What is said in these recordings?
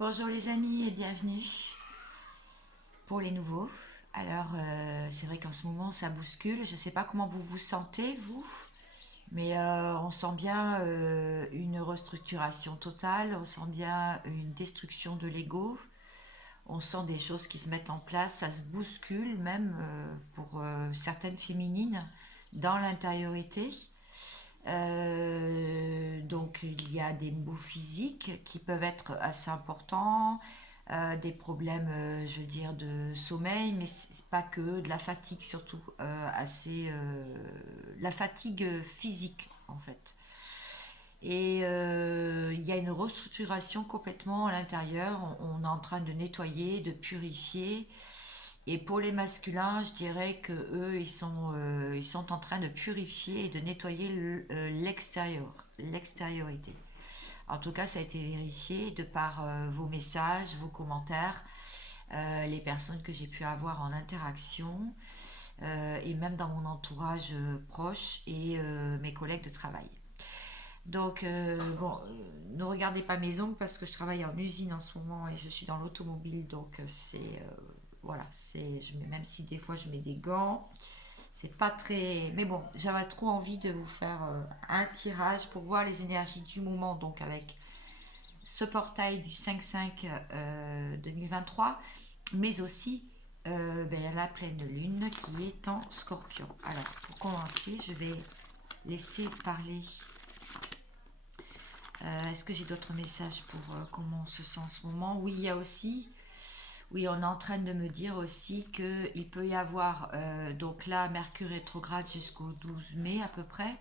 Bonjour les amis et bienvenue pour les nouveaux. Alors c'est vrai qu'en ce moment ça bouscule, je ne sais pas comment vous vous sentez vous, mais on sent bien une restructuration totale, on sent bien une destruction de l'ego, on sent des choses qui se mettent en place, ça se bouscule même pour certaines féminines dans l'intériorité. Donc il y a des maux physiques qui peuvent être assez importants, des problèmes, je veux dire, de sommeil, mais c'est pas que de la fatigue surtout, la fatigue physique en fait. Et il y a une restructuration complètement à l'intérieur. On est en train de nettoyer, de purifier. Et pour les masculins, je dirais que eux, ils sont en train de purifier et de nettoyer l'extérieur, l'extériorité. En tout cas, ça a été vérifié de par vos messages, vos commentaires, les personnes que j'ai pu avoir en interaction, et même dans mon entourage proche et mes collègues de travail. Donc, bon, ne regardez pas mes ongles parce que je travaille en usine en ce moment et je suis dans l'automobile, donc voilà, même si des fois je mets des gants, c'est pas très. Mais bon, j'avais trop envie de vous faire un tirage pour voir les énergies du moment, donc avec ce portail du 5-5 2023, mais aussi la pleine lune qui est en scorpion. Alors, pour commencer, je vais laisser parler. Est-ce que j'ai d'autres messages pour comment on se sent en ce moment? Oui, il y a aussi. Oui, on est en train de me dire aussi qu'il peut y avoir, donc là, Mercure rétrograde jusqu'au 12 mai à peu près.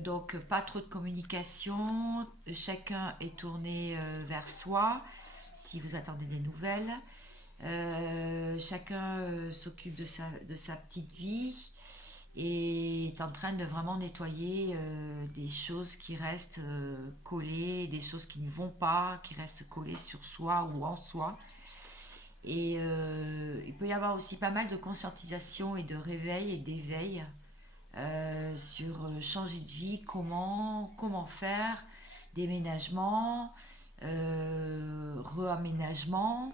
Donc, pas trop de communication. Chacun est tourné vers soi, si vous attendez des nouvelles. Chacun s'occupe de sa petite vie et est en train de vraiment nettoyer des choses qui restent collées, des choses qui ne vont pas, qui restent collées sur soi ou en soi. Et il peut y avoir aussi pas mal de conscientisation et de réveil et d'éveil sur changer de vie, comment faire, déménagement, réaménagement,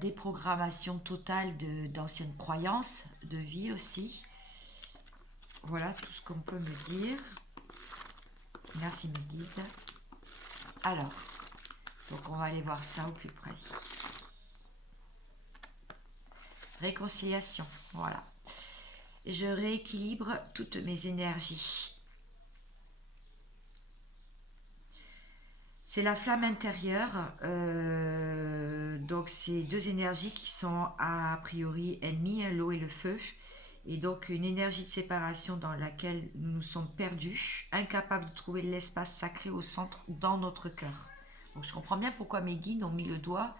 déprogrammation totale d'anciennes croyances de vie aussi. Voilà tout ce qu'on peut me dire. Merci mes guides. Alors, donc on va aller voir ça au plus près. Réconciliation, voilà. Je rééquilibre toutes mes énergies. C'est la flamme intérieure, donc c'est deux énergies qui sont a priori ennemies, l'eau et le feu, et donc une énergie de séparation dans laquelle nous nous sommes perdus, incapables de trouver l'espace sacré au centre dans notre cœur. Donc je comprends bien pourquoi mes guides ont mis le doigt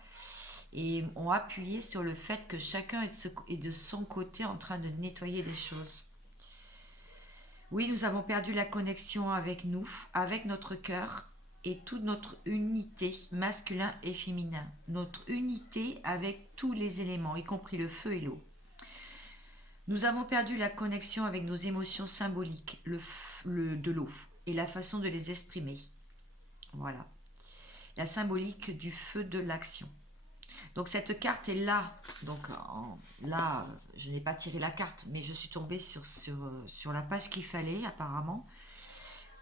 et ont appuyé sur le fait que chacun est de son côté en train de nettoyer les choses. Oui, nous avons perdu la connexion avec nous, avec notre cœur et toute notre unité masculin et féminin. Notre unité avec tous les éléments, y compris le feu et l'eau. Nous avons perdu la connexion avec nos émotions symboliques, de l'eau, et la façon de les exprimer. Voilà. La symbolique du feu de l'action. Donc cette carte est là. Donc là, je n'ai pas tiré la carte, mais je suis tombée sur la page qu'il fallait apparemment,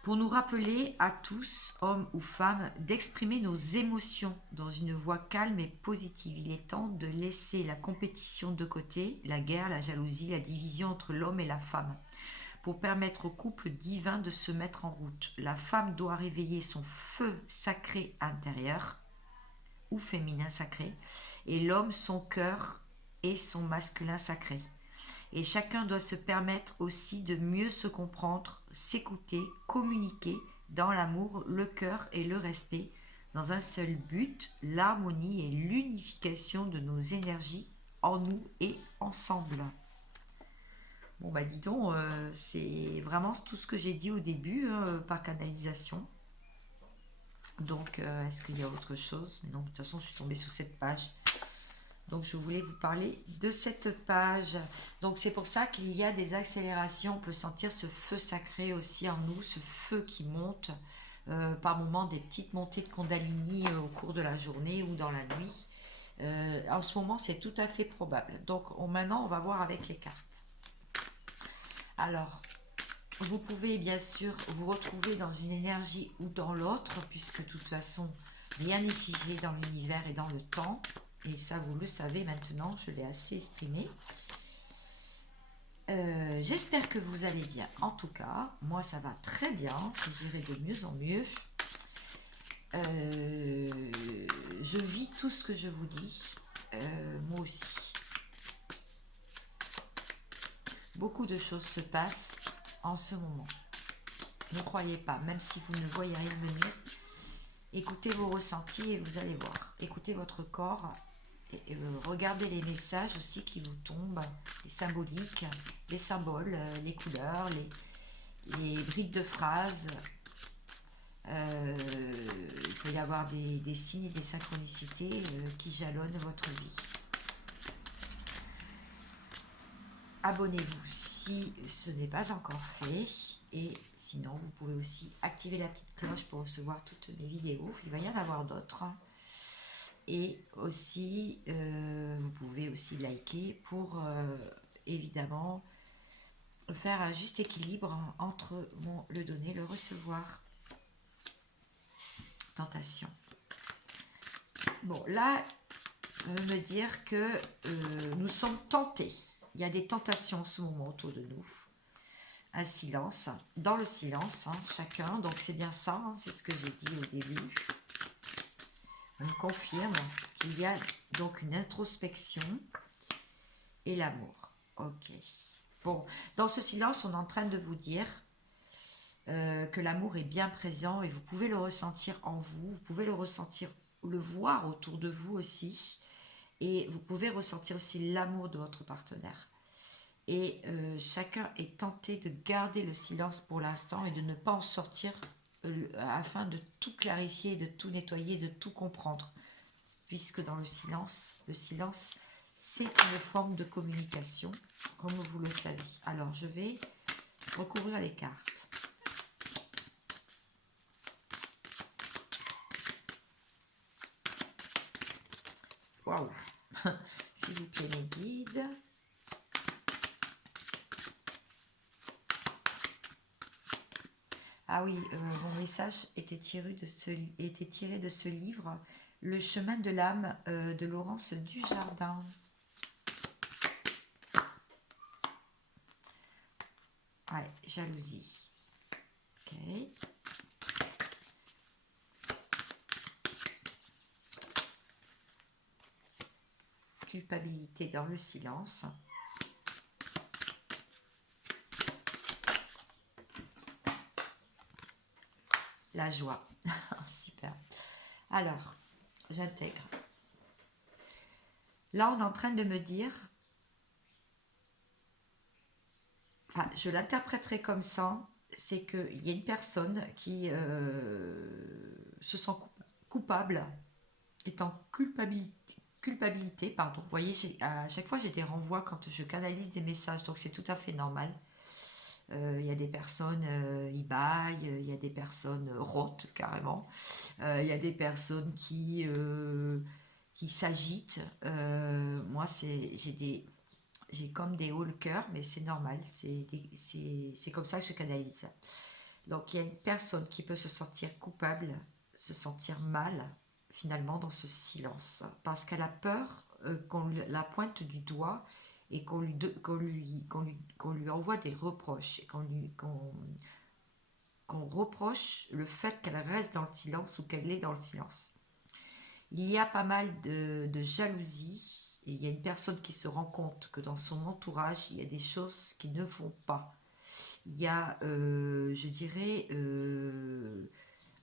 pour nous rappeler à tous, hommes ou femmes, d'exprimer nos émotions dans une voix calme et positive. Il est temps de laisser la compétition de côté, la guerre, la jalousie, la division entre l'homme et la femme, pour permettre au couple divin de se mettre en route. La femme doit réveiller son feu sacré intérieur, ou féminin sacré, et l'homme son cœur et son masculin sacré. Et chacun doit se permettre aussi de mieux se comprendre, s'écouter, communiquer dans l'amour, le cœur et le respect, dans un seul but, l'harmonie et l'unification de nos énergies en nous et ensemble. Bon bah dis donc, c'est vraiment tout ce que j'ai dit au début par canalisation. Donc est-ce qu'il y a autre chose? Non, de toute façon je suis tombée sous cette page. Donc je voulais vous parler de cette page. Donc c'est pour ça qu'il y a des accélérations. On peut sentir ce feu sacré aussi en nous, ce feu qui monte par moment des petites montées de Kundalini au cours de la journée ou dans la nuit. En ce moment, c'est tout à fait probable. Donc maintenant, on va voir avec les cartes. Alors, vous pouvez bien sûr vous retrouver dans une énergie ou dans l'autre, puisque de toute façon, rien n'est figé dans l'univers et dans le temps. Et ça, vous le savez maintenant, je l'ai assez exprimé. J'espère que vous allez bien. En tout cas, moi, ça va très bien. J'irai de mieux en mieux. Je vis tout ce que je vous dis. Moi aussi. Beaucoup de choses se passent en ce moment. Ne croyez pas, même si vous ne voyez rien venir, écoutez vos ressentis et vous allez voir. Écoutez votre corps et regardez les messages aussi qui vous tombent, les symboliques, les symboles, les couleurs, les brides de phrases. Il peut y avoir des signes et des synchronicités qui jalonnent votre vie. Abonnez-vous si ce n'est pas encore fait. Et sinon, vous pouvez aussi activer la petite cloche pour recevoir toutes mes vidéos. Il va y en avoir d'autres. Et aussi, vous pouvez aussi liker pour évidemment faire un juste équilibre entre le donner et le recevoir. Tentation. Bon, là, me dire que nous sommes tentés. Il y a des tentations en ce moment autour de nous. Un silence, dans le silence, chacun. Donc c'est bien ça, c'est ce que j'ai dit au début. On me confirme qu'il y a donc une introspection et l'amour. Ok. Bon, dans ce silence, on est en train de vous dire que l'amour est bien présent et vous pouvez le ressentir en vous, vous pouvez le ressentir, le voir autour de vous aussi, et vous pouvez ressentir aussi l'amour de votre partenaire. Et chacun est tenté de garder le silence pour l'instant et de ne pas en sortir afin de tout clarifier, de tout nettoyer, de tout comprendre. Puisque dans le silence, c'est une forme de communication, comme vous le savez. Alors, je vais recouvrir les cartes. Waouh. S'il vous plaît, mes guides. Ah oui, mon message était tiré de ce livre, Le chemin de l'âme de Laurence Dujardin. Ouais, jalousie. Ok. Culpabilité dans le silence. La joie. Super. Alors, j'intègre. Là, on est en train de me dire, enfin, je l'interpréterai comme ça, c'est qu'il y a une personne qui se sent coupable, est en culpabilité, pardon. Vous voyez, à chaque fois, j'ai des renvois quand je canalise des messages, donc c'est tout à fait normal. Il y a des personnes, ils baillent, il y a des personnes rotent carrément, il y a des personnes qui s'agitent. Moi, j'ai comme des hauts le cœur, mais c'est normal, c'est comme ça que je canalise. Donc, il y a une personne qui peut se sentir coupable, se sentir mal, finalement, dans ce silence, parce qu'elle a peur qu'on la pointe du doigt et qu'on lui envoie des reproches, et qu'on reproche le fait qu'elle reste dans le silence ou qu'elle est dans le silence. Il y a pas mal de jalousie, et il y a une personne qui se rend compte que dans son entourage, il y a des choses qui ne vont pas. Il y a, je dirais,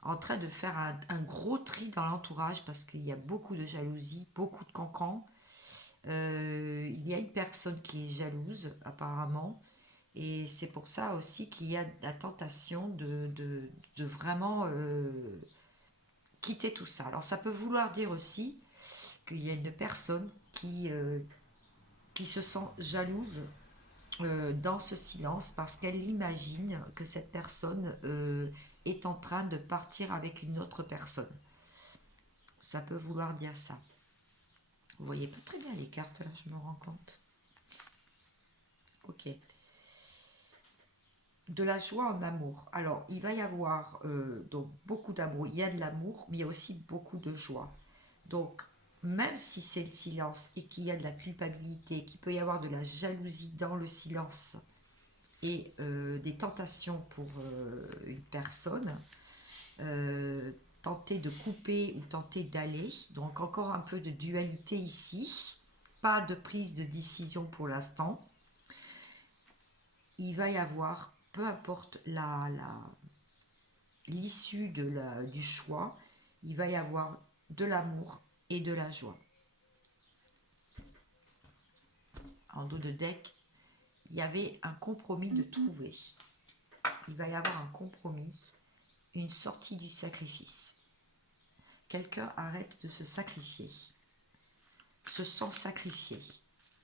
en train de faire un gros tri dans l'entourage parce qu'il y a beaucoup de jalousie, beaucoup de cancans. Il y a une personne qui est jalouse apparemment et c'est pour ça aussi qu'il y a la tentation de vraiment quitter tout ça. Alors ça peut vouloir dire aussi qu'il y a une personne qui se sent jalouse dans ce silence parce qu'elle imagine que cette personne est en train de partir avec une autre personne. Ça peut vouloir dire ça. Vous voyez pas très bien les cartes là, je me rends compte. Ok. De la joie en amour. Alors, il va y avoir donc beaucoup d'amour. Il y a de l'amour, mais il y a aussi beaucoup de joie. Donc, même si c'est le silence et qu'il y a de la culpabilité, qu'il peut y avoir de la jalousie dans le silence et des tentations pour une personne, tenter de couper ou tenter d'aller. Donc, encore un peu de dualité ici. Pas de prise de décision pour l'instant. Il va y avoir, peu importe l'issue du choix, il va y avoir de l'amour et de la joie. En dos de deck, il y avait un compromis de trouver. Il va y avoir un compromis, une sortie du sacrifice. Quelqu'un arrête de se sacrifier, se sent sacrifié,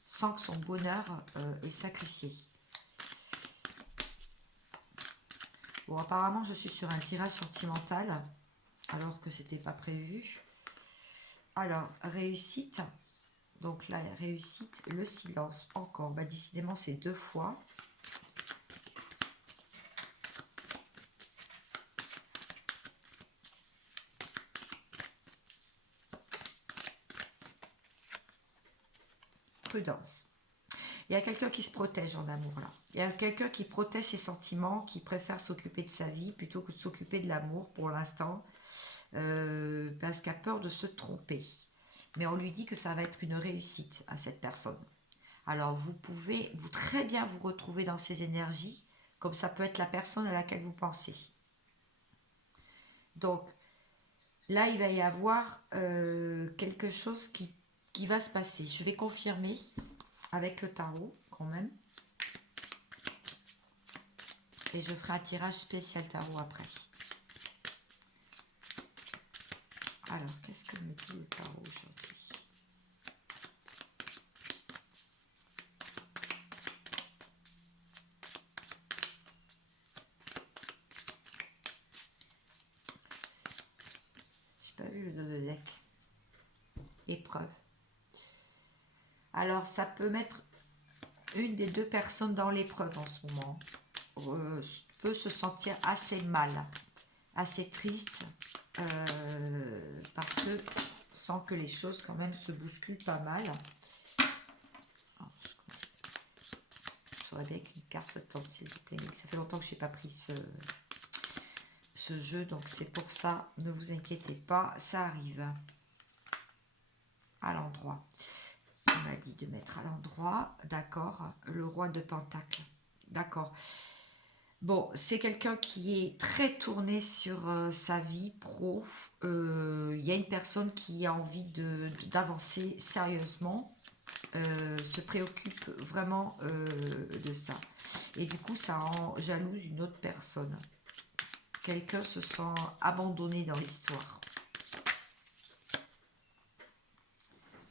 sent que son bonheur est sacrifié. Bon, apparemment, je suis sur un tirage sentimental, alors que c'était pas prévu. Alors, réussite. Donc là, réussite, le silence, encore. Bah, décidément, c'est 2 fois. Prudence. Il y a quelqu'un qui se protège en amour, là. Il y a quelqu'un qui protège ses sentiments, qui préfère s'occuper de sa vie plutôt que de s'occuper de l'amour pour l'instant, parce qu'il a peur de se tromper. Mais on lui dit que ça va être une réussite à cette personne. Alors, vous pouvez très bien vous retrouver dans ces énergies, comme ça peut être la personne à laquelle vous pensez. Donc, là, il va y avoir quelque chose qui va se passer. Je vais confirmer avec le tarot, quand même. Et je ferai un tirage spécial tarot après. Alors, qu'est-ce que me dit le tarot aujourd'hui? J'ai pas vu le dos de deck. Épreuve. Alors, ça peut mettre une des deux personnes dans l'épreuve en ce moment. Peut se sentir assez mal, assez triste, parce que sent que les choses quand même se bousculent pas mal. J'aurais bien qu'une carte tombe, s'il vous plaît. Ça fait longtemps que je n'ai pas pris ce jeu, donc c'est pour ça. Ne vous inquiétez pas, ça arrive. À l'endroit. On m'a dit de mettre à l'endroit. D'accord. Le roi de Pentacle. D'accord. Bon, c'est quelqu'un qui est très tourné sur sa vie pro. Il y a une personne qui a envie d'avancer sérieusement, se préoccupe vraiment de ça. Et du coup, ça en jalouse une autre personne. Quelqu'un se sent abandonné dans l'histoire.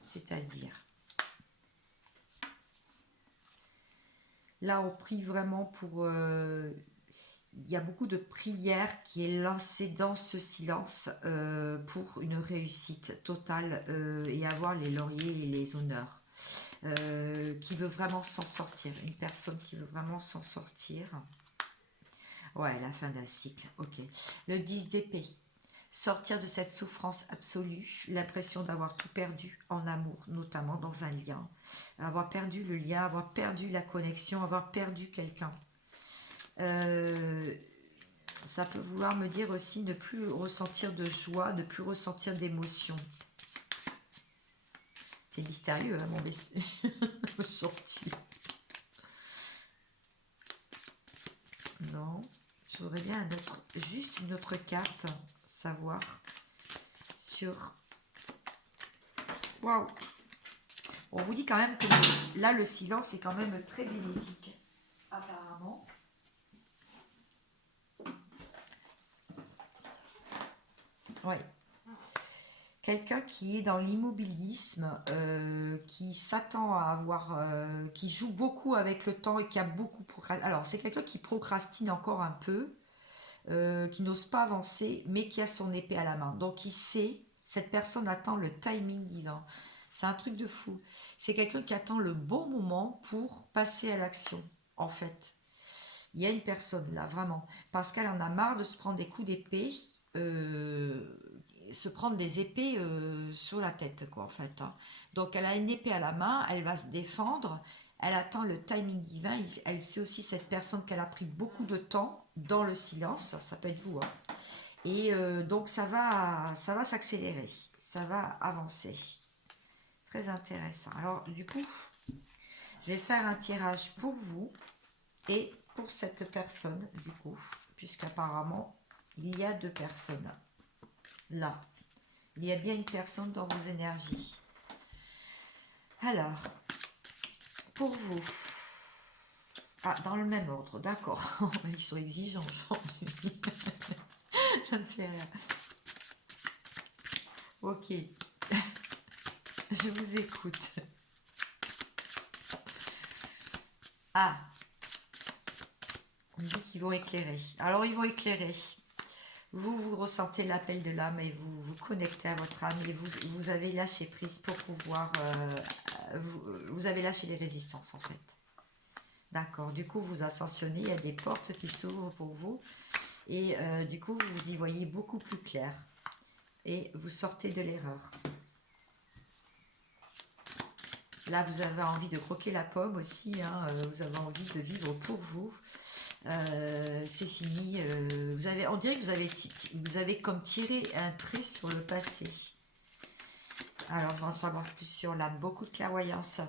C'est-à-dire, là, on prie vraiment pour... il y a beaucoup de prières qui est lancée dans ce silence pour une réussite totale et avoir les lauriers et les honneurs. Qui veut vraiment s'en sortir. Une personne qui veut vraiment s'en sortir. Ouais, la fin d'un cycle. Ok. Le 10 d'épée. Sortir de cette souffrance absolue, l'impression d'avoir tout perdu en amour, notamment dans un lien, avoir perdu le lien, avoir perdu la connexion, avoir perdu quelqu'un. Ça peut vouloir me dire aussi ne plus ressentir de joie, ne plus ressentir d'émotion. C'est mystérieux, hein, mon BC. Aujourd'hui. Non, je voudrais bien juste une autre carte, savoir sur... Waouh! On vous dit quand même que là, le silence est quand même très bénéfique, apparemment. Oui. Quelqu'un qui est dans l'immobilisme, qui s'attend à avoir... qui joue beaucoup avec le temps et qui a beaucoup... Alors, c'est quelqu'un qui procrastine encore un peu. qui n'ose pas avancer, mais qui a son épée à la main. Donc il sait, cette personne attend le timing divin. C'est un truc de fou. C'est quelqu'un qui attend le bon moment pour passer à l'action, en fait. Il y a une personne là, vraiment, parce qu'elle en a marre de se prendre des coups d'épée, se prendre des épées sur la tête, quoi, en fait. Hein. Donc elle a une épée à la main, elle va se défendre, elle attend le timing divin, elle sait aussi cette personne qu'elle a pris beaucoup de temps dans le silence, ça peut être vous, hein. Et donc ça va s'accélérer, ça va avancer. Très intéressant. Alors du coup, je vais faire un tirage pour vous et pour cette personne, du coup, puisqu'apparemment, il y a deux personnes là. Il y a bien une personne dans vos énergies. Alors, pour vous, ah, dans le même ordre, d'accord. Ils sont exigeants aujourd'hui. Ça me fait rire. Ok. Je vous écoute. Ah, on dit qu'ils vont éclairer. Alors, ils vont éclairer. Vous ressentez l'appel de l'âme et vous vous connectez à votre âme et vous avez lâché prise pour pouvoir... vous avez lâché les résistances, en fait. D'accord. Du coup, vous ascensionnez, il y a des portes qui s'ouvrent pour vous. Et du coup, vous y voyez beaucoup plus clair. Et vous sortez de l'erreur. Là, vous avez envie de croquer la pomme aussi. Hein, vous avez envie de vivre pour vous. C'est fini. On dirait que vous avez comme tiré un trait sur le passé. Alors, on va en savoir plus sur l'âme. Beaucoup de clairvoyance.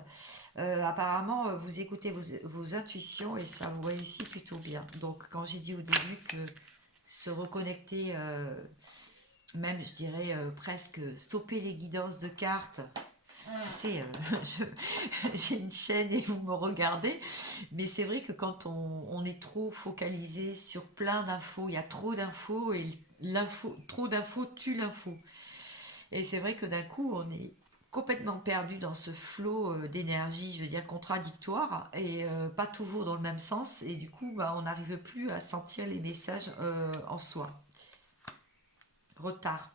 Apparemment, vous écoutez vos intuitions et ça vous réussit plutôt bien. Donc, quand j'ai dit au début que se reconnecter, même je dirais presque stopper les guidances de cartes. Tu sais, j'ai une chaîne et vous me regardez, mais c'est vrai que quand on est trop focalisé sur plein d'infos, il y a trop d'infos et trop d'infos tue l'info. Et c'est vrai que d'un coup, on est complètement perdu dans ce flot d'énergie, je veux dire contradictoire, et pas toujours dans le même sens, et du coup, bah, on n'arrive plus à sentir les messages en soi. Retard.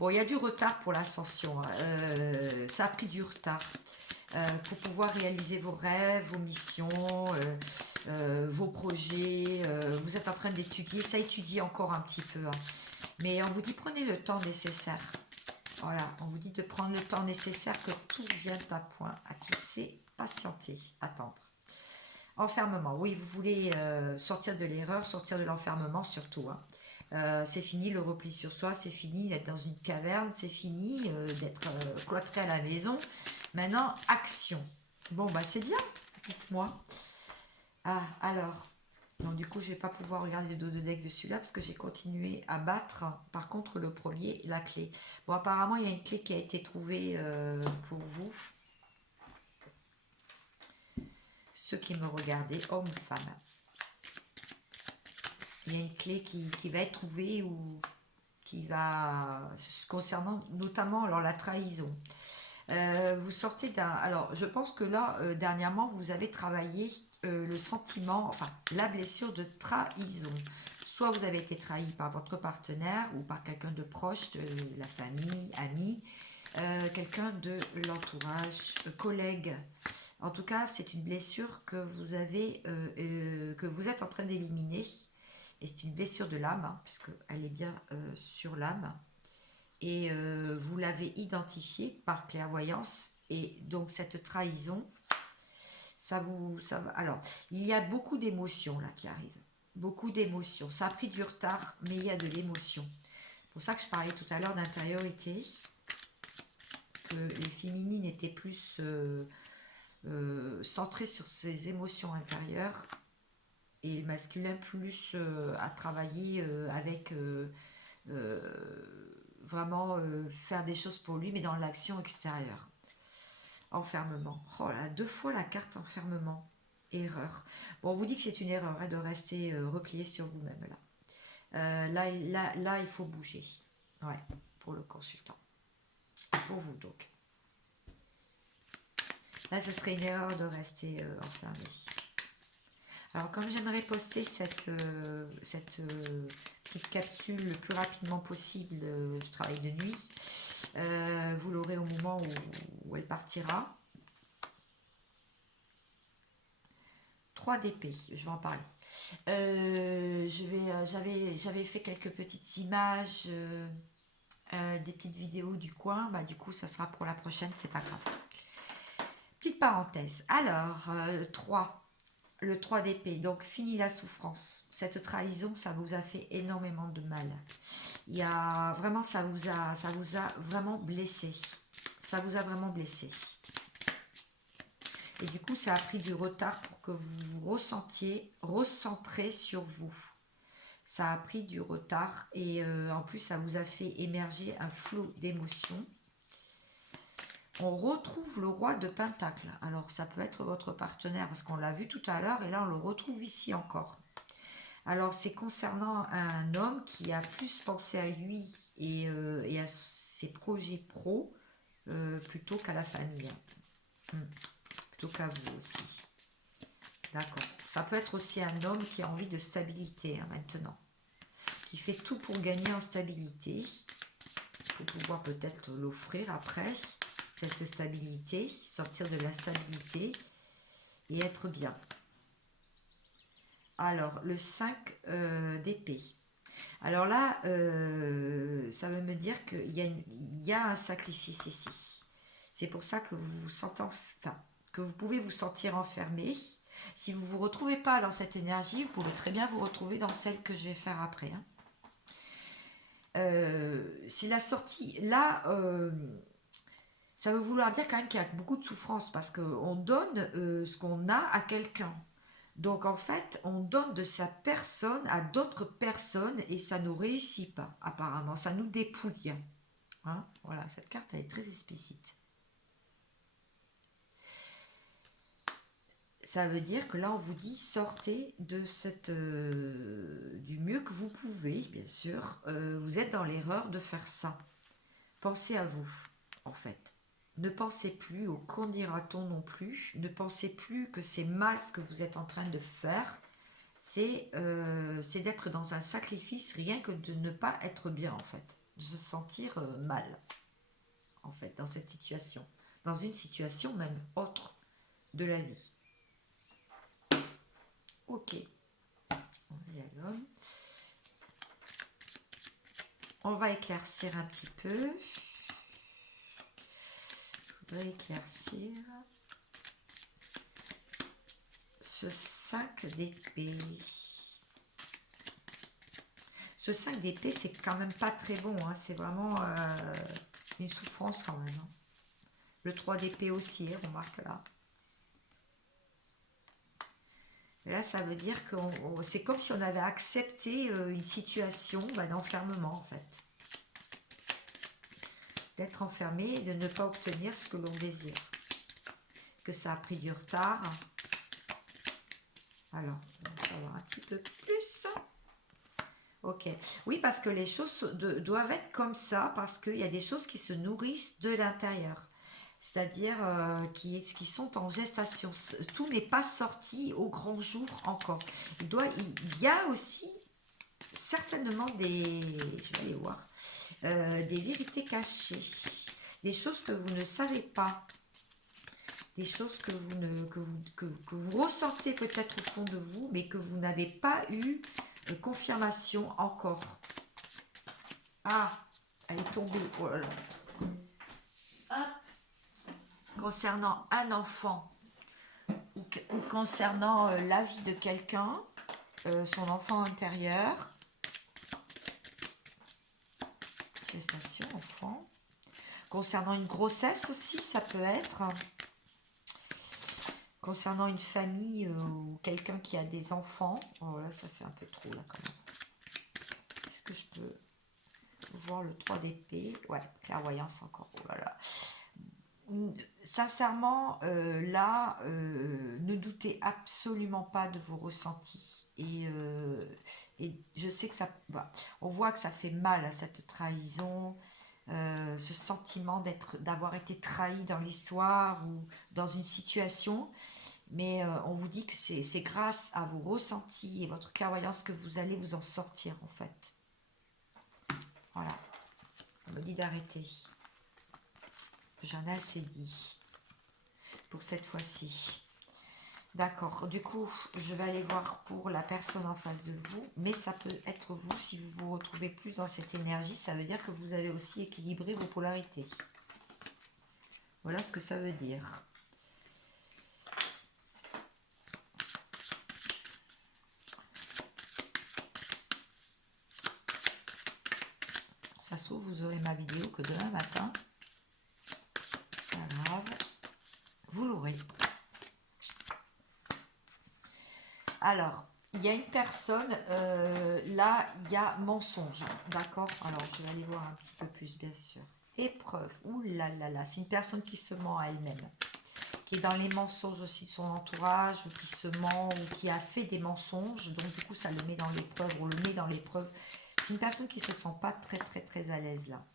Bon, il y a du retard pour l'ascension. Hein. Ça a pris du retard pour pouvoir réaliser vos rêves, vos missions, vos projets. Vous êtes en train d'étudier. Ça étudie encore un petit peu. Hein. Mais on vous dit prenez le temps nécessaire. Voilà, on vous dit de prendre le temps nécessaire que tout vienne à point. À qui c'est patienter, attendre. Enfermement. Oui, vous voulez sortir de l'erreur, sortir de l'enfermement surtout. Hein. C'est fini le repli sur soi, c'est fini d'être dans une caverne, c'est fini d'être cloîtré à la maison. Maintenant, action. Bon, bah c'est bien, dites-moi. Ah, alors. Donc du coup, je vais pas pouvoir regarder le dos de deck de celui-là parce que j'ai continué à battre. Par contre, le premier, la clé. Bon, apparemment, il y a une clé qui a été trouvée pour vous. Ceux qui me regardaient, hommes, femmes. Il y a une clé qui va être trouvée ou qui va concernant notamment alors la trahison. Vous sortez d'un... Alors, je pense que là, dernièrement, vous avez travaillé le sentiment, enfin, la blessure de trahison. Soit vous avez été trahi par votre partenaire ou par quelqu'un de proche, de la famille, ami, quelqu'un de l'entourage, collègue. En tout cas, c'est une blessure que vous avez, que vous êtes en train d'éliminer. Et c'est une blessure de l'âme, hein, puisqu'elle est bien sur l'âme. Et vous l'avez identifiée par clairvoyance. Et donc cette trahison, ça va. Alors, il y a beaucoup d'émotions là qui arrivent. Beaucoup d'émotions. Ça a pris du retard, mais il y a de l'émotion. C'est pour ça que je parlais tout à l'heure d'intériorité. Que les féminines étaient plus centrées sur ses émotions intérieures. Et le masculin plus à travailler avec vraiment faire des choses pour lui, mais dans l'action extérieure. Enfermement. Oh là, 2 fois la carte enfermement. Erreur. Bon, on vous dit que c'est une erreur hein, de rester replié sur vous-même là. Là, il faut bouger. Ouais, pour le consultant. Pour vous donc. Là, ce serait une erreur de rester enfermé. Alors, comme j'aimerais poster cette petite capsule le plus rapidement possible, je travaille de nuit, vous l'aurez au moment où elle partira. 3 d'épée, je vais en parler. J'avais fait quelques petites images, des petites vidéos du coin. Bah, du coup, ça sera pour la prochaine, c'est pas grave. Petite parenthèse. Alors, 3. Le 3 d'épée, donc fini la souffrance. Cette trahison, ça vous a fait énormément de mal. Il y a vraiment, ça vous a vraiment blessé. Ça vous a vraiment blessé. Et du coup, ça a pris du retard pour que vous vous recentrez sur vous. Ça a pris du retard et en plus, ça vous a fait émerger un flot d'émotions. On retrouve le roi de Pentacle. Alors, ça peut être votre partenaire parce qu'on l'a vu tout à l'heure et là, on le retrouve ici encore. Alors, c'est concernant un homme qui a plus pensé à lui et à ses projets pro plutôt qu'à la famille. Plutôt qu'à vous aussi. D'accord. Ça peut être aussi un homme qui a envie de stabilité maintenant. Qui fait tout pour gagner en stabilité. Pour pouvoir peut-être l'offrir après. Cette stabilité. Sortir de l'instabilité. Et être bien. Alors, le 5 d'épée. Alors là, ça veut me dire qu'il y a un sacrifice ici. C'est pour ça que vous vous sentez, enfin, que vous pouvez vous sentir enfermé. Si vous ne vous retrouvez pas dans cette énergie, vous pouvez très bien vous retrouver dans celle que je vais faire après. C'est la sortie. Là, ça veut vouloir dire quand même qu'il y a beaucoup de souffrance parce qu'on donne ce qu'on a à quelqu'un. Donc en fait, on donne de sa personne à d'autres personnes et ça ne réussit pas, apparemment. Ça nous dépouille. Hein, voilà, cette carte, elle est très explicite. Ça veut dire que là, on vous dit, sortez de cette, du mieux que vous pouvez, bien sûr. Vous êtes dans l'erreur de faire ça. Pensez à vous, en fait. Ne pensez plus au qu'en dira-t-on non plus. Ne pensez plus que c'est mal ce que vous êtes en train de faire. C'est d'être dans un sacrifice, rien que de ne pas être bien, en fait. De se sentir mal, en fait, dans cette situation. Dans une situation même autre de la vie. Ok. On va éclaircir un petit peu. Je voudrais éclaircir ce 5 d'épée. Ce 5 d'épée, c'est quand même pas très bon. Hein. C'est vraiment une souffrance quand même. Hein. Le 3 d'épée aussi, remarque là. Et là, ça veut dire que c'est comme si on avait accepté une situation d'enfermement en fait. D'être enfermé et de ne pas obtenir ce que l'on désire. Que ça a pris du retard. Alors, on va savoir un petit peu plus. Ok. Oui, parce que les choses doivent être comme ça, parce qu'il y a des choses qui se nourrissent de l'intérieur. C'est-à-dire qui sont en gestation. Tout n'est pas sorti au grand jour encore. Il y a aussi certainement je vais aller voir, des vérités cachées, des choses que vous ne savez pas, des choses que vous ressentez peut-être au fond de vous, mais que vous n'avez pas eu confirmation encore. Ah, elle est tombée. Oh là là. Concernant un enfant ou concernant la vie de quelqu'un, son enfant intérieur, gestation, enfant, concernant une grossesse aussi, ça peut être, concernant une famille ou quelqu'un qui a des enfants. Oh là, ça fait un peu trop là quand même. Est-ce que je peux voir le 3 d'épée? Ouais, clairvoyance encore. Oh là là. Sincèrement, là, ne doutez absolument pas de vos ressentis. Et je sais que ça... Bah, on voit que ça fait mal à cette trahison, ce sentiment d'avoir été trahi dans l'histoire ou dans une situation. Mais on vous dit que c'est grâce à vos ressentis et votre clairvoyance que vous allez vous en sortir en fait. Voilà. On me dit d'arrêter. J'en ai assez dit pour cette fois-ci. D'accord, du coup, je vais aller voir pour la personne en face de vous, mais ça peut être vous, si vous vous retrouvez plus dans cette énergie, ça veut dire que vous avez aussi équilibré vos polarités. Voilà ce que ça veut dire. Ça se trouve, vous aurez ma vidéo que demain matin. Pas grave, vous l'aurez. Alors, il y a une personne, là, il y a mensonge, d'accord? Alors, je vais aller voir un petit peu plus, bien sûr. Épreuve, ouh là là là, c'est une personne qui se ment à elle-même, qui est dans les mensonges aussi de son entourage, ou qui se ment, ou qui a fait des mensonges, donc du coup, ça le met dans l'épreuve, on le met dans l'épreuve. C'est une personne qui se sent pas très très très à l'aise, là.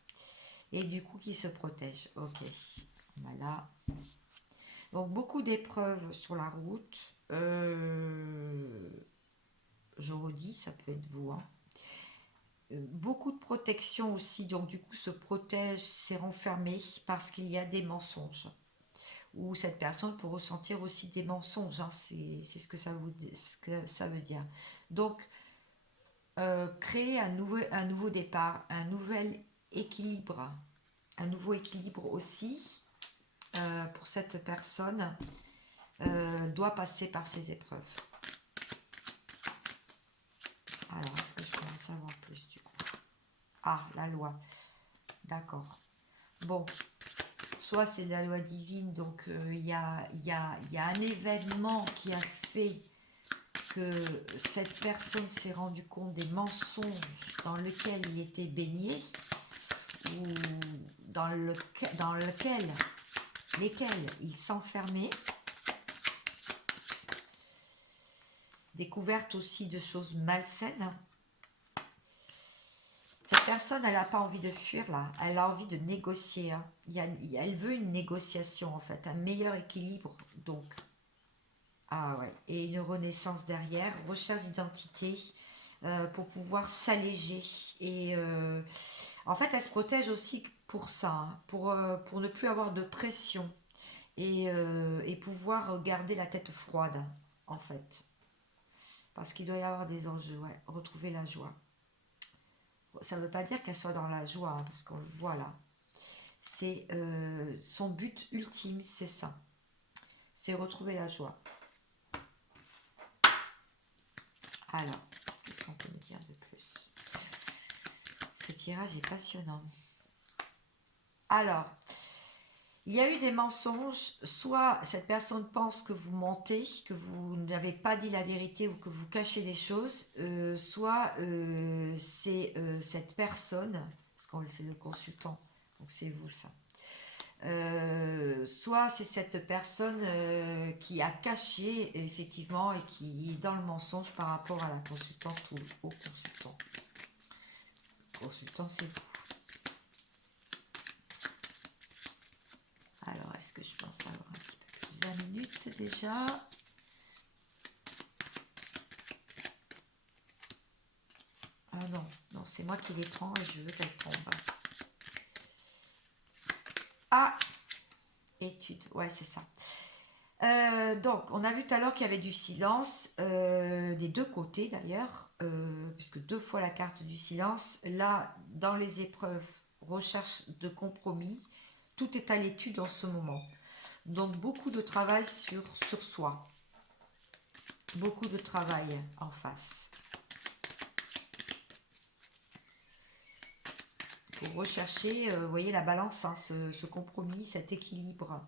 Et du coup, qui se protège. Ok, voilà. Donc, beaucoup d'épreuves sur la route. Je redis, ça peut être vous. Hein. Beaucoup de protection aussi, donc du coup se protège, s'est renfermé parce qu'il y a des mensonges. Ou cette personne peut ressentir aussi des mensonges, hein. C'est ce que ce que ça veut dire. Donc, créer un nouveau départ, un nouveau équilibre aussi pour cette personne doit passer par ces épreuves. Alors, est-ce que je peux en savoir plus du coup? Ah, la loi. D'accord. Bon, soit c'est la loi divine, donc il y a un événement qui a fait que cette personne s'est rendu compte des mensonges dans lesquels il était baigné, ou dans lesquels il s'enfermait. Découverte aussi de choses malsaines. Cette personne, elle n'a pas envie de fuir là, elle a envie de négocier. Hein. Elle veut une négociation en fait, un meilleur équilibre. Donc, ah ouais, et une renaissance derrière, recherche d'identité pour pouvoir s'alléger. Et en fait, elle se protège aussi pour ça, hein, pour ne plus avoir de pression et pouvoir garder la tête froide en fait. Parce qu'il doit y avoir des enjeux, ouais, retrouver la joie. Ça ne veut pas dire qu'elle soit dans la joie, hein, parce qu'on le voit là. C'est son but ultime, c'est ça. C'est retrouver la joie. Alors, qu'est-ce qu'on peut me dire de plus? Ce tirage est passionnant. Alors, il y a eu des mensonges. Soit cette personne pense que vous mentez, que vous n'avez pas dit la vérité ou que vous cachez des choses. Soit c'est cette personne, parce que c'est le consultant, donc c'est vous ça. Soit c'est cette personne qui a caché effectivement et qui est dans le mensonge par rapport à la consultante ou au consultant. Consultant, c'est vous. Alors, est-ce que je pense avoir un petit peu plus de 20 minutes déjà? Ah non, non, c'est moi qui les prends et je veux qu'elles tombent. Ah, étude, ouais, c'est ça. Donc, on a vu tout à l'heure qu'il y avait du silence, des deux côtés d'ailleurs, puisque deux fois la carte du silence. Là, dans les épreuves, recherche de compromis, tout est à l'étude en ce moment. Donc, beaucoup de travail sur soi. Beaucoup de travail en face. Pour rechercher, vous voyez la balance, hein, ce compromis, cet équilibre.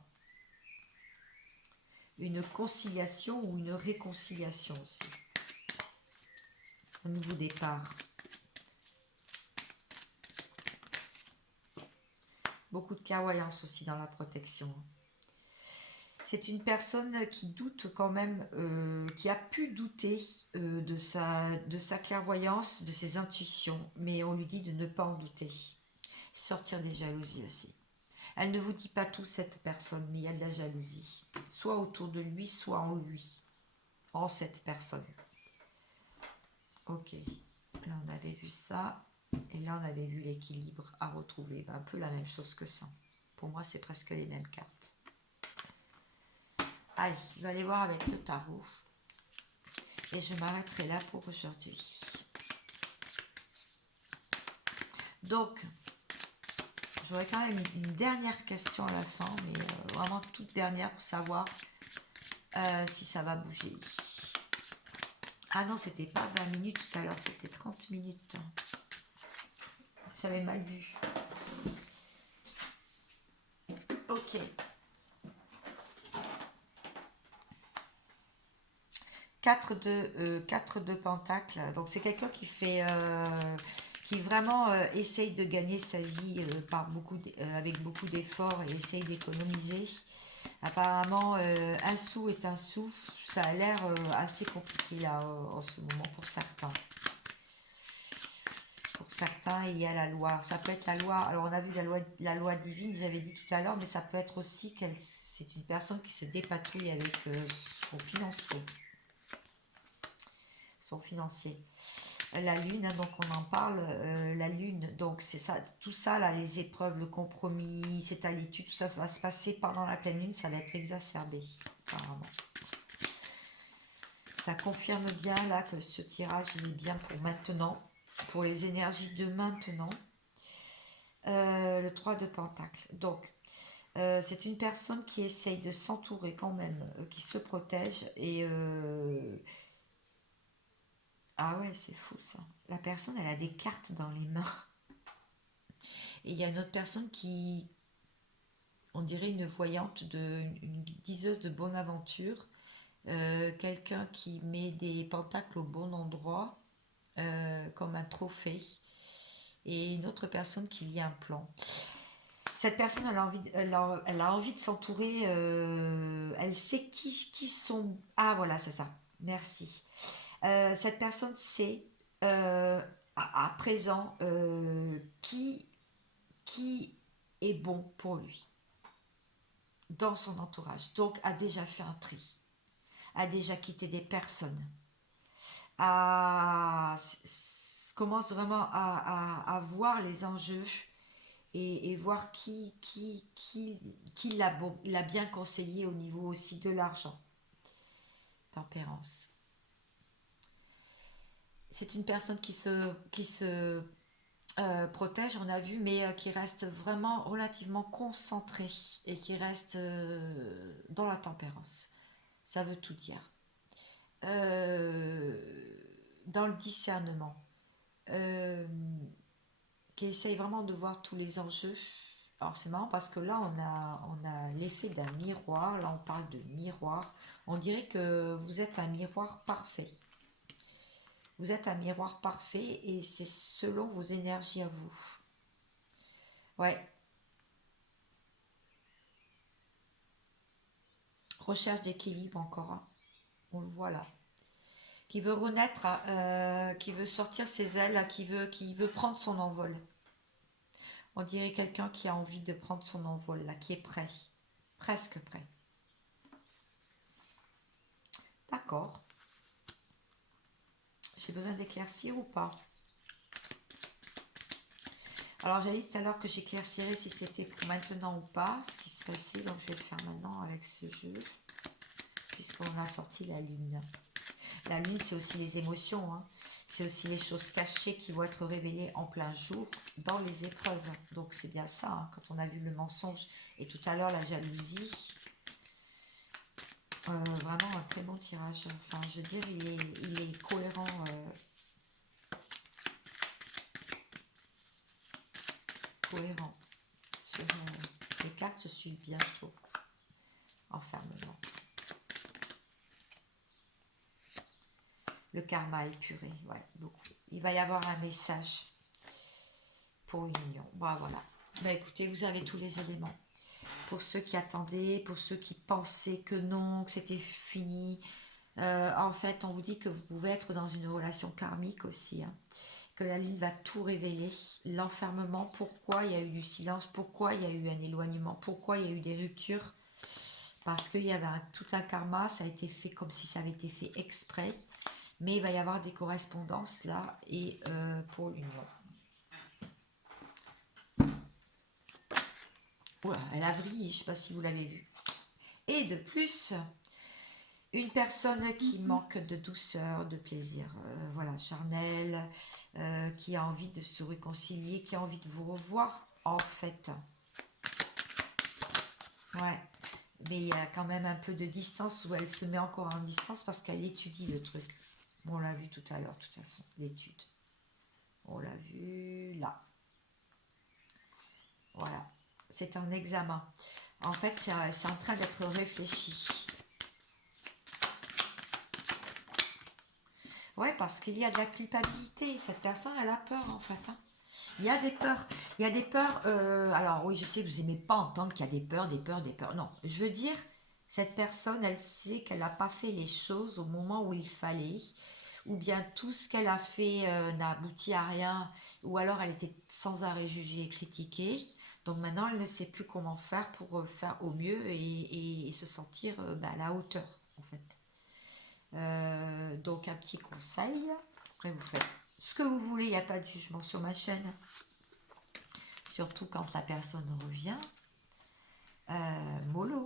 Une conciliation ou une réconciliation aussi. Un nouveau départ. Beaucoup de clairvoyance aussi dans la protection. C'est une personne qui doute quand même, qui a pu douter de sa clairvoyance, de ses intuitions, mais on lui dit de ne pas en douter. Sortir des jalousies aussi. Elle ne vous dit pas tout, cette personne, mais il y a de la jalousie. Soit autour de lui, soit en lui. En cette personne. Ok. Là, on avait vu ça. Et là, on avait vu l'équilibre à retrouver. Ben, un peu la même chose que ça. Pour moi, c'est presque les mêmes cartes. Allez, je vais aller voir avec le tarot. Et je m'arrêterai là pour aujourd'hui. Donc, j'aurais quand même une dernière question à la fin, mais vraiment toute dernière pour savoir si ça va bouger. Ah non, c'était pas 20 minutes tout à l'heure, c'était 30 minutes. J'avais mal vu. Ok. 4 de pentacles. Donc c'est quelqu'un qui fait... qui vraiment essaye de gagner sa vie avec beaucoup d'efforts et essaye d'économiser. Apparemment, un sou est un sou. Ça a l'air assez compliqué là en ce moment pour certains. Pour certains, il y a la loi. Alors, ça peut être la loi. Alors, on a vu la loi divine, j'avais dit tout à l'heure, mais ça peut être aussi qu'elle, c'est une personne qui se dépatouille avec son financier. Son financier. La lune, hein, donc on en parle. La lune, donc c'est ça, tout ça là, les épreuves, le compromis, cette attitude, tout ça, ça va se passer pendant la pleine lune, ça va être exacerbé, apparemment. Ça confirme bien là que ce tirage il est bien pour maintenant, pour les énergies de maintenant. Le 3 de Pentacle. Donc, c'est une personne qui essaye de s'entourer quand même, qui se protège. Et ah ouais, c'est fou ça. La personne, elle a des cartes dans les mains. Et il y a une autre personne qui, on dirait une voyante, une diseuse de bonne aventure. Quelqu'un qui met des pentacles au bon endroit, comme un trophée. Et une autre personne qui lit un plan. Cette personne, elle a envie de s'entourer. Elle sait qui sont. Ah, voilà, c'est ça. Merci. Cette personne sait à présent qui est bon pour lui dans son entourage. Donc, a déjà fait un tri, a déjà quitté des personnes, commence vraiment à voir les enjeux et voir qui l'a bien conseillé au niveau aussi de l'argent. Tempérance. C'est une personne qui se protège, on a vu, mais qui reste vraiment relativement concentrée et qui reste dans la tempérance. Ça veut tout dire. Dans le discernement. Qui essaye vraiment de voir tous les enjeux. Alors c'est marrant parce que là on a l'effet d'un miroir, là on parle de miroir. On dirait que vous êtes un miroir parfait. Vous êtes un miroir parfait et c'est selon vos énergies à vous. Ouais. Recherche d'équilibre encore. Hein. On le voit là. Qui veut renaître, qui veut sortir ses ailes, qui veut prendre son envol. On dirait quelqu'un qui a envie de prendre son envol, là, qui est prêt. Presque prêt. D'accord. J'ai besoin d'éclaircir ou pas? Alors, j'avais dit tout à l'heure que j'éclaircirais si c'était pour maintenant ou pas, ce qui se passait. Donc, je vais le faire maintenant avec ce jeu, puisqu'on a sorti la lune. La lune, c'est aussi les émotions. Hein. C'est aussi les choses cachées qui vont être révélées en plein jour dans les épreuves. Donc, c'est bien ça. Hein, quand on a vu le mensonge et tout à l'heure la jalousie. Vraiment un très bon tirage. Enfin, je veux dire, il est cohérent. Cohérent. Sur, les cartes se suivent bien, je trouve. Enfermement. Le karma épuré, ouais, beaucoup. Il va y avoir un message pour une union. Bon, voilà. Bah, écoutez, vous avez tous les éléments. Pour ceux qui attendaient, pour ceux qui pensaient que non, que c'était fini. En fait, on vous dit que vous pouvez être dans une relation karmique aussi. Hein. que la lune va tout révéler, l'enfermement, pourquoi il y a eu du silence, pourquoi il y a eu un éloignement, pourquoi il y a eu des ruptures, parce qu'il y avait tout un karma, ça a été fait comme si ça avait été fait exprès, mais il va y avoir des correspondances là, et pour l'union. Oula, elle a vrillé, je ne sais pas si vous l'avez vu. Et de plus, une personne qui manque de douceur, de plaisir, voilà, charnel, qui a envie de se réconcilier, qui a envie de vous revoir, en fait. Ouais, mais il y a quand même un peu de distance où elle se met encore en distance parce qu'elle étudie le truc. Bon, on l'a vu tout à l'heure, de toute façon, l'étude. On l'a vu là. Voilà, c'est un examen. En fait, c'est en train d'être réfléchi. Ouais, parce qu'il y a de la culpabilité. Cette personne, elle a peur, en fait. Hein. Il y a des peurs. Il y a des peurs. Alors, oui, je sais que vous n'aimez pas entendre qu'il y a des peurs, des peurs, des peurs. Non, je veux dire, cette personne, elle sait qu'elle n'a pas fait les choses au moment où il fallait. Ou bien tout ce qu'elle a fait n'a abouti à rien. Ou alors, elle était sans arrêt jugée et critiquée. Donc maintenant, elle ne sait plus comment faire pour faire au mieux et se sentir à la hauteur, en fait. Donc un petit conseil, après vous faites ce que vous voulez, il n'y a pas de jugement sur ma chaîne, surtout quand la personne revient. Mollo,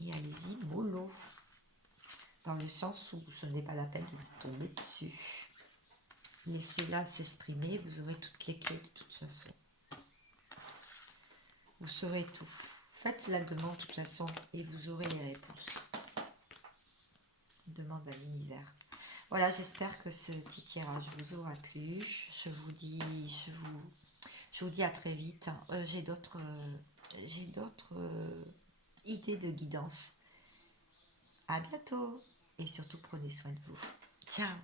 et allez-y mollo, dans le sens où ce n'est pas la peine de vous tomber dessus. Laissez-la s'exprimer, vous aurez toutes les clés de toute façon. Vous saurez tout. Faites la demande de toute façon et vous aurez les réponses. Demande à l'univers. Voilà, j'espère que ce petit tirage vous aura plu. Je vous dis à très vite. J'ai d'autres idées de guidance. À bientôt et surtout prenez soin de vous. Ciao.